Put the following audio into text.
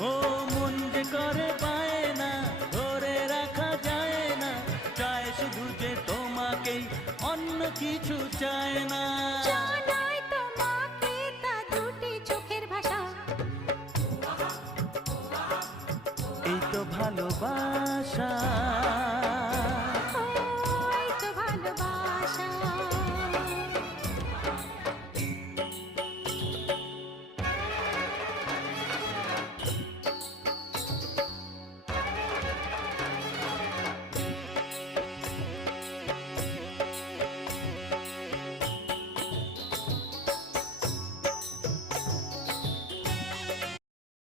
ও মন যে করে পায় না, ধরে রাখা যায় না, চায় শুধু যে তোমাকেই, অন্য কিছু চায় না। জানাই তোমাকে তা দুটি চোখের ভাষা, এই তো ভালোবাসা।